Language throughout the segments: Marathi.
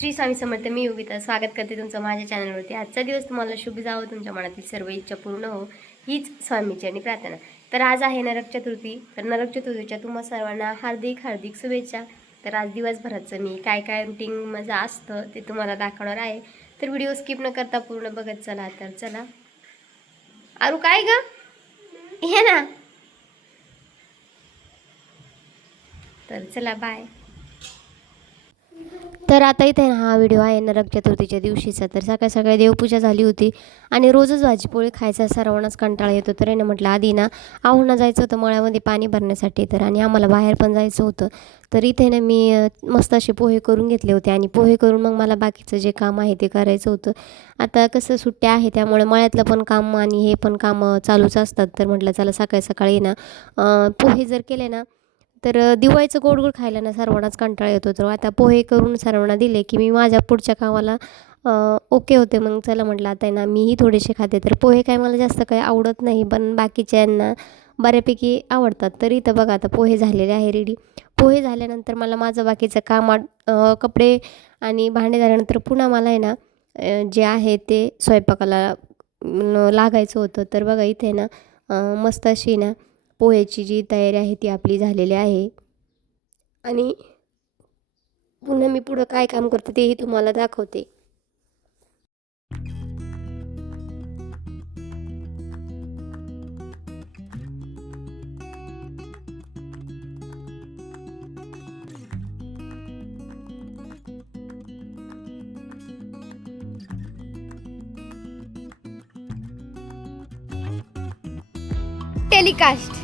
श्री स्वामी समर्थ. मी योगिता स्वागत करते तुमचं माझ्या चॅनलवरती. आजचा दिवस तुम्हाला शुभ जावं, तुमच्या मनातील सर्व इच्छा पूर्ण हो हीच स्वामीची आणि प्रार्थना. तर आज आहे नरक चतुर्थी. तर नरक चतुर्थीच्या तुम्हा सर्वांना हार्दिक हार्दिक शुभेच्छा. तर आज दिवसभराचं मी काय काय रुटीन माझं असतं ते तुम्हाला दाखवणार आहे. तर व्हिडिओ स्किप न करता पूर्ण बघत चला. तर चला. आरू काय ग हे ना. तर चला बाय. तर आता इथे हा व्हिडिओ आहे नरक चतुर्थीच्या दिवशीचा. तर सकाळी सकाळी देवपूजा झाली होती आणि रोजच भाजीपोळी खायचा सर्वांनाच कंटाळा येतो. तर याने म्हटलं आधी ना आहोंना जायचं होतं मळ्यामध्ये पाणी भरण्यासाठी. तर आणि आम्हाला बाहेर पण जायचं होतं. तर इथे ना मी मस्त असे पोहे करून घेतले होते आणि पोहे करून मग मला बाकीचं जे काम आहे ते करायचं होतं. आता कसं सुट्ट्या आहे त्यामुळे मळ्यातलं पण काम आणि हे पण कामं चालूच असतात. तर म्हटलं चला सकाळी सकाळी ना पोहे जर केले ना तर दिवाळीचं गोड गोड खायला ना सर्वांनाच कंटाळा येतो. तर आता पोहे करून सर्वांना दिले की मी माझ्या पुढच्या कामाला ओके होते. मग चला म्हटलं आता आहे ना मीही थोडेसे खाते. तर पोहे काय मला जास्त काही आवडत नाही, पण बाकीच्यांना बऱ्यापैकी आवडतात. तर इथं बघा आता पोहे झालेले आहे रेडी. पोहे झाल्यानंतर मला माझं बाकीचं काम कपडे आणि भांडे झाल्यानंतर पुन्हा मला आहे ना जे आहे ते स्वयंपाकाला लागायचं होतं. तर बघा इथे ना मस्त अशी ना पोह्याची जी तयारी आहे ती आपली झालेली आहे. आणि पुन्हा मी पुढं काय काम करते तेही तुम्हाला दाखवते. टेलिकास्ट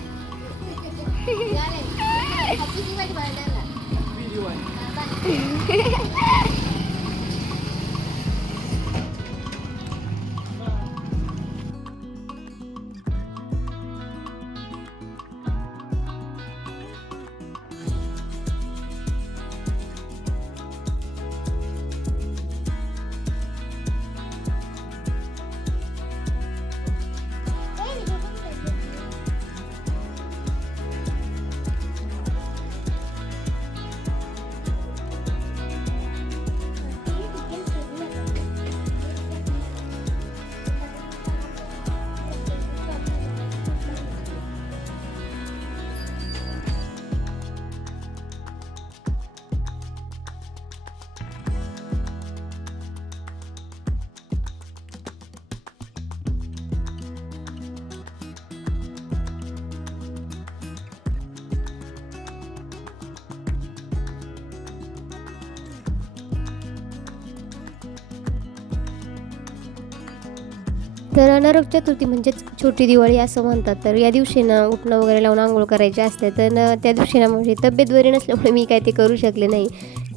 तर नरक चतुर्थी म्हणजेच छोटी दिवाळी असं म्हणतात. तर या दिवशी ना उठणं वगैरे लावून आंघोळ करायचे असते. तर त्या दिवशी ना म्हणजे तब्येत बरी नसल्यामुळे मी काय ते करू शकले नाही.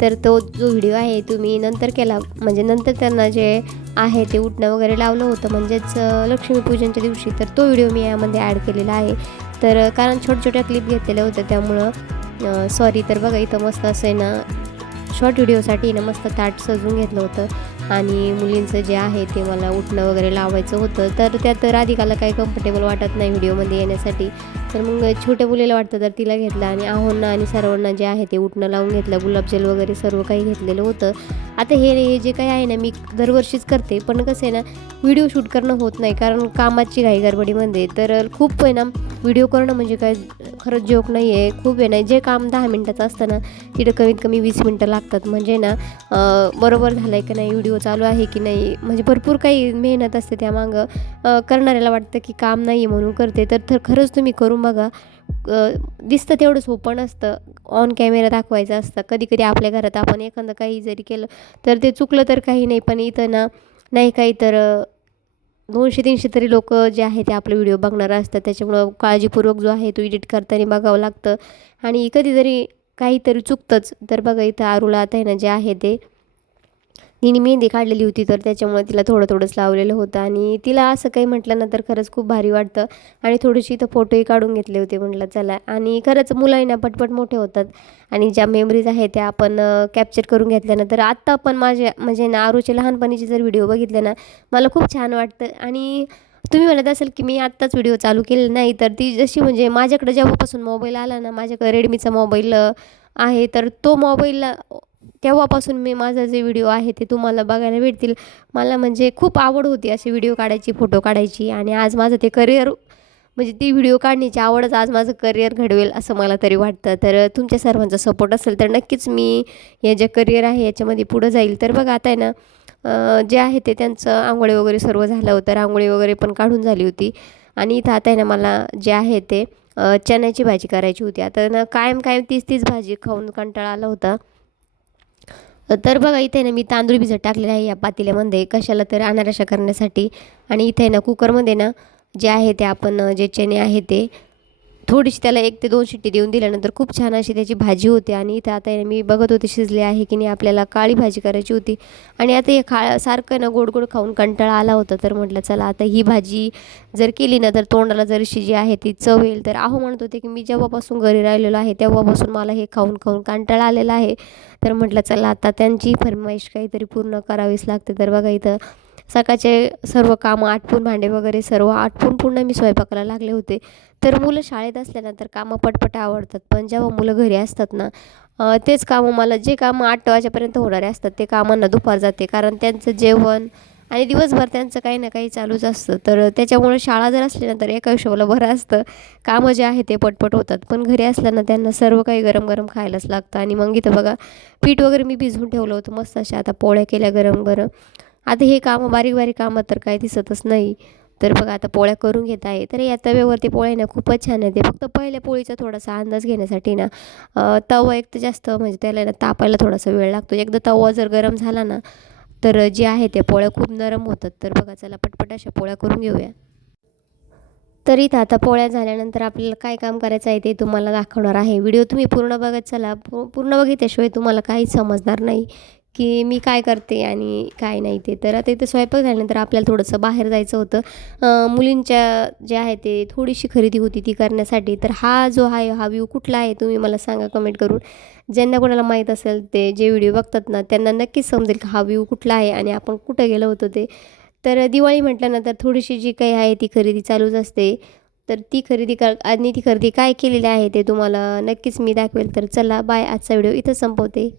तर तो जो व्हिडिओ आहे तुम्ही नंतर केला, म्हणजे नंतर त्यांना जे आहे ते उठणं वगैरे लावलं होतं म्हणजेच लक्ष्मीपूजनच्या दिवशी. तर तो व्हिडिओ मी यामध्ये ॲड केलेला आहे. तर कारण छोट्या छोट्या क्लिप घेतलेल्या होत्या त्यामुळं सॉरी. तर बघा इथं मस्त असं आहे ना शॉर्ट व्हिडिओसाठी ना मस्त ताट सजवून घेतलं होतं आणि मुलींचं जे आहे ते मला उठणं वगैरे लावायचं होतं. तर त्यात राधिकाला काही कम्फर्टेबल वाटत नाही व्हिडिओमध्ये येण्यासाठी. तर मग छोट्या मुलीला वाटतं तर तिला घेतलं आणि आहोंना आणि सर्वांना जे आहे ते उठणं लावून घेतलं. गुलाबजल वगैरे सर्व काही घेतलेलं होतं. आता हे जे काही आहे ना मी दरवर्षीच करते, पण कसं आहे ना व्हिडिओ शूट करणं होत नाही कारण कामाची घाई गडबडीमध्ये. तर खूप आहे ना व्हिडिओ करणं म्हणजे काय खरंच जोक नाही आहे. खूप आहे ना जे काम 10 मिनटाचं असतं ना तिथं कमीत कमी 20 मिनटं लागतात. म्हणजे ना बरोबर झालं आहे की नाही, व्हिडिओ चालू आहे की नाही, म्हणजे भरपूर काही मेहनत असते त्यामागं. करणाऱ्याला वाटतं की काम नाही आहे म्हणून करते. तर खरंच तुम्ही करून बघा. दिसतं तेवढं सोपं नसतं. ऑन कॅमेरा दाखवायचं असतं. कधी कधी आपल्या घरात आपण एखादं काही जरी केलं तर ते चुकलं तर काही नाही, पण इथं ना नाही काही तर 200-300 तरी लोक जे आहे ते आपले व्हिडिओ बघणार असतात. त्याच्यामुळं काळजीपूर्वक जो आहे तो एडिट करताना बघावं लागतं आणि कधीतरी काहीतरी चुकतंच. तर बघा इथं आरूला आता आहे ना जे आहे ते तिने मेहंदी काढलेली होती तर त्याच्यामुळे तिला थोडं थोडंच लावलेलं होतं आणि तिला असं काही म्हटलं ना तर खरंच खूप भारी वाटतं. आणि थोडीशी इथं फोटोही काढून घेतले होते. म्हटलं चला, आणि खरंच मुलांना पटपट मोठे होतात आणि ज्या मेमरीज आहेत त्या आपण कॅप्चर करून घेतल्यानंतर आत्ता पण माझ्या म्हणजे ना आरूचे लहानपणीचे जर व्हिडिओ बघितले ना मला खूप छान वाटतं. आणि तुम्ही म्हणत असाल की मी आत्ताच व्हिडिओ चालू केले नाही, तर ती जशी म्हणजे माझ्याकडे जेव्हापासून मोबाईल आला ना, माझ्याकडे रेडमीचा मोबाईल आहे, तर तो मोबाईलला तेव्हापासून मी माझा जे व्हिडिओ आहे ते तुम्हाला बघायला भेटतील. मला म्हणजे खूप आवड होती असे व्हिडिओ काढायची, फोटो काढायची आणि आज माझं ते करिअर म्हणजे ती व्हिडिओ काढण्याची आवडच आज माझं करिअर घडवेल असं मला तरी वाटतं. तर तुमच्या सर्वांचा सपोर्ट असेल तर नक्कीच मी हे जे करिअर आहे याच्यामध्ये पुढं जाईल. तर बघा आता आहे ना जे आहे ते त्यांचं अंघोळी वगैरे सर्व झालं होतं. रांगोळी वगैरे पण काढून झाली होती आणि इथं आता आहे ना मला जे आहे ते चण्याची भाजी करायची होती. आता ना कायम कायम तीच भाजी खाऊन कंटाळा आला होता. तर बघा इथे ना मी तांदूळ भिजत टाकलेले आहे या पातेल्यामध्ये कशाला तर अनारसा करण्यासाठी. आणि इथे ना कुकरमध्ये ना जे आहे ते आपण जे चणे आहे ते थोडीशी त्याला 1 ते 2 शिट्टी देऊन दिल्यानंतर खूप छान अशी त्याची भाजी होते. आणि इथं आता मी बघत होते शिजले आहे की नाही. आपल्याला काळी भाजी करायची होती आणि आता हे सारखं ना गोड गोड खाऊन कंटाळा आला होता. तर म्हटलं चला आता ही भाजी जर केली ना तर तोंडाला जरशी जी आहे ती चव येईल. तर अहो म्हणत होते की मी जेव्हापासून घरी राहिलेलो आहे तेव्हापासून मला हे खाऊन खाऊन कंटाळा आलेला आहे. तर म्हटलं चला आता त्यांची फरमाईश काहीतरी पूर्ण करावीच लागते. तर बघा इथं सकाळचे सर्व कामं आटपून भांडे वगैरे सर्व आटपून पुन्हा मी स्वयंपाकाला लागले होते. तर मुलं शाळेत असल्यानंतर कामं पटपट आवडतात, पण जेव्हा मुलं घरी असतात ना तेच कामं मला जे कामं 8 वाजेपर्यंत होणारे असतात ते कामांना दुपार जाते. कारण त्यांचं जेवण आणि दिवसभर त्यांचं काही ना काही चालूच असतं. तर त्याच्यामुळे शाळा जर असली ना तर एका हिशोबाला बरं असतं. कामं जे आहे ते पटपट होतात. पण घरी असल्यानं त्यांना सर्व काही गरम गरम खायलाच लागतं. आणि मग इथं बघा पीठ वगैरे मी भिजवून ठेवलं होतं मस्त अशा आता पोळ्या केल्या गरम गरम. आता हे कामं बारीक बारीक कामं तर काही दिसतच नाही. तर बघा आता पोळ्या करून घेत आहे. तर या तव्यावरती पोळ्या ना खूपच छान येते. फक्त पहिल्या पोळीचा थोडासा अंदाज घेण्यासाठी ना तवा एक तर जास्त म्हणजे त्याला ना तापायला थोडासा वेळ लागतो. एकदा तवा जर गरम झाला ना तर जे आहे त्या पोळ्या खूप नरम होतात. तर बघा चला पटपट अशा पोळ्या करून घेऊया. तर इथं आता पोळ्या झाल्यानंतर आपल्याला काय काम करायचं आहे ते तुम्हाला दाखवणार आहे. व्हिडिओ तुम्ही पूर्ण बघत चला. पूर्ण बघितल्याशिवाय तुम्हाला काहीच समजणार नाही की मी काय करते आणि काय नाही ते. तर आता इथं स्वयंपाक झाल्यानंतर आपल्याला थोडंसं बाहेर जायचं होतं. मुलींच्या जे आहे ते थोडीशी खरेदी होती ती करण्यासाठी. तर हा जो आहे हा व्ह्यू कुठला आहे तुम्ही मला सांगा कमेंट करून. ज्यांना कोणाला माहीत असेल ते जे व्हिडिओ बघतात ना त्यांना नक्कीच समजेल की हा व्ह्यू कुठला आहे आणि आपण कुठं गेलो होतो ते. तर दिवाळी म्हटल्यानंतर थोडीशी जी काही आहे ती खरेदी चालूच असते. तर ती खरेदी आणि ती खरेदी काय केलेली आहे ते तुम्हाला नक्कीच मी दाखवेल. तर चला बाय. आजचा व्हिडिओ इथं संपवते.